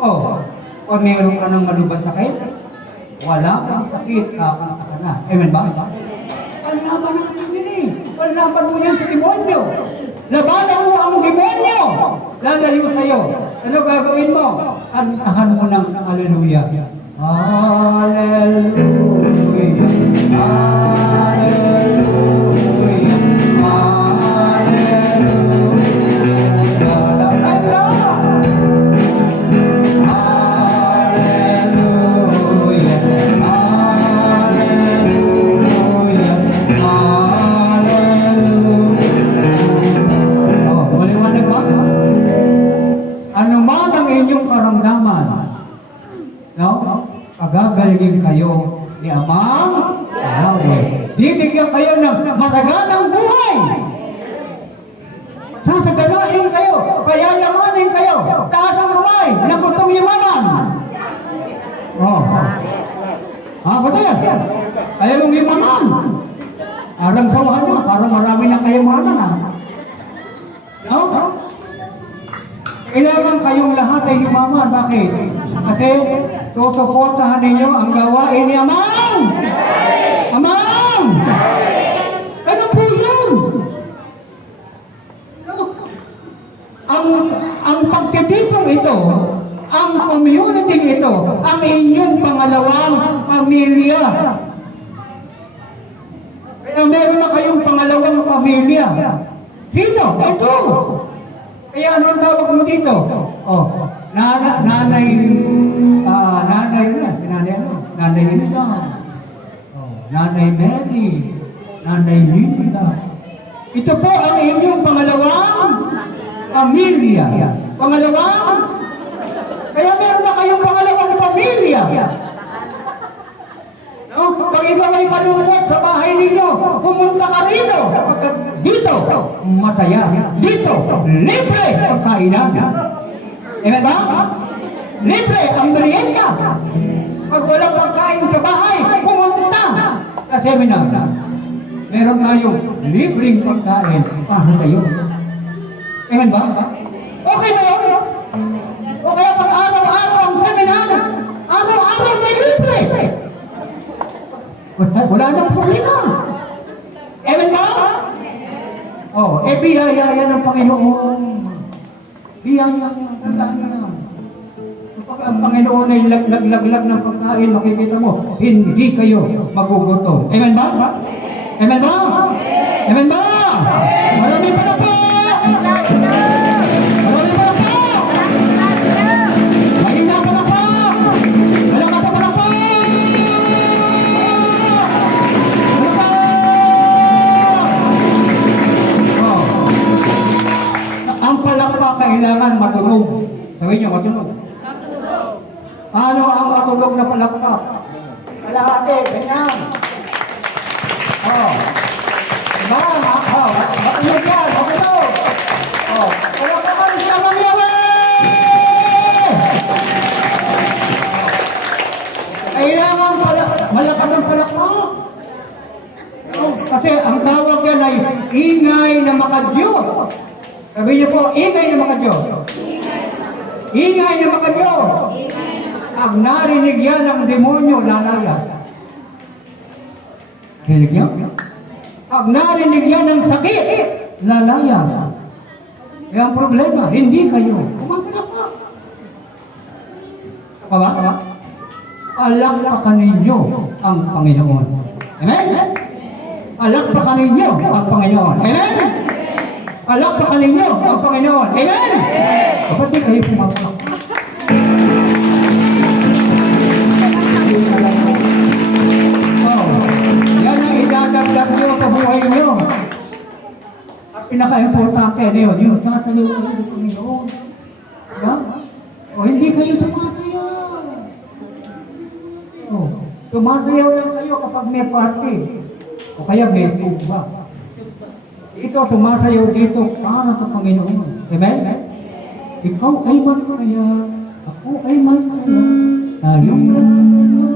Oh, pag meron ka ng malubad sakit, wala kang sakit, kakanta ka na. Amen ba? Palaban natin din eh. Palaban mo yan sa demonyo. Labanan mo ang demonyo. Lalayo sa'yo. Ano gagawin mo? Kantahan mo ng hallelujah. Hallelujah. Hallelujah. Pagagalingin kayo ni Amang Yahweh. Bibigyan kayo ng masaganang buhay. Sasaganain kayo. Payayamanin kayo. Taas ang kamay. Nagutong yumaman. Oh. Ba't yan? Ayaw mong yumaman. Parang sawahan nyo. Parang marami ng kayamanan. No? Kailangan kayong lahat ay yumaman. Bakit? Kasi susuportahan ninyo ang gawain ni Amang! Amang! Ano po yun? Ang pagtitipong ito, ang community ito, ang inyong pangalawang pamilya. Kaya meron na kayong pangalawang pamilya. Sino? Ito! Kaya anong tawag mo dito? Nanay Hilda, Nanay Mary, Nanay Linda. Ito po ang inyong pangalawang pamilya. Pangalawang? Kaya meron na kayong pangalawang pamilya. No? Pag ikaw ay malungkot sa bahay ninyo, pumunta ka rito. Pagkat dito, masaya. Dito, libre ang kainan. Amen ba? Libre ang merienda. Pag walang pagkain sa bahay, pumunta sa seminar. Meron tayong libreng pagkain para sa'yo. Amen ba? Okay na yun? O kaya pag araw-araw ang seminar, araw-araw may libre. Wala nang problema. Amen ba? Biyaya yan ng Panginoon. Biyaya yan. Tandaan na yan. Kapag ang Panginoon ay laglag ng pagkain, makikita mo, hindi kayo magugutom. Amen ba? Amen ba? Amen ba? Marami pa na po! Marami pa na po! Mahina pa na po! Malakas pa na po! Ang palakpak kailangan matunog. Sabi niyo, matunog. Ano ang matunog na palakpak? Kalahati, ganyan. Diba? Matunog yan, matunog. Palakpakan siya, Mamiyawe! Kailangan malakas ang palakpak. Kasi ang tawag yan ay ingay na makadyo. Sabi niyo po, ingay na makadyo. Ingay na makadyo. Pag narinig yan ng demonyo, lalaya. Narinig niyo? Pag narinig yan ng sakit, lalaya. Kaya ang problema, hindi kayo. Kumapalakpak. Ba? Palakpakan ninyo ang Panginoon. Amen? Palakpakan ninyo ang Panginoon. Amen? Palakpakan ninyo ang Panginoon. Amen? Kapatid, kayo pumapalakpak. Yan ang idadagdag nyo sa buhay nyo. Ang pinaka-importante na yun, sasayaw kayo sa Panginoon. Hindi kayo sumasayaw. Sumasayaw lang kayo kapag may party. O kaya may tuba. Ito, sumasayaw dito para sa Panginoon. Amen? Ikaw ay masaya. Ako ay masaya. Tayong lahat.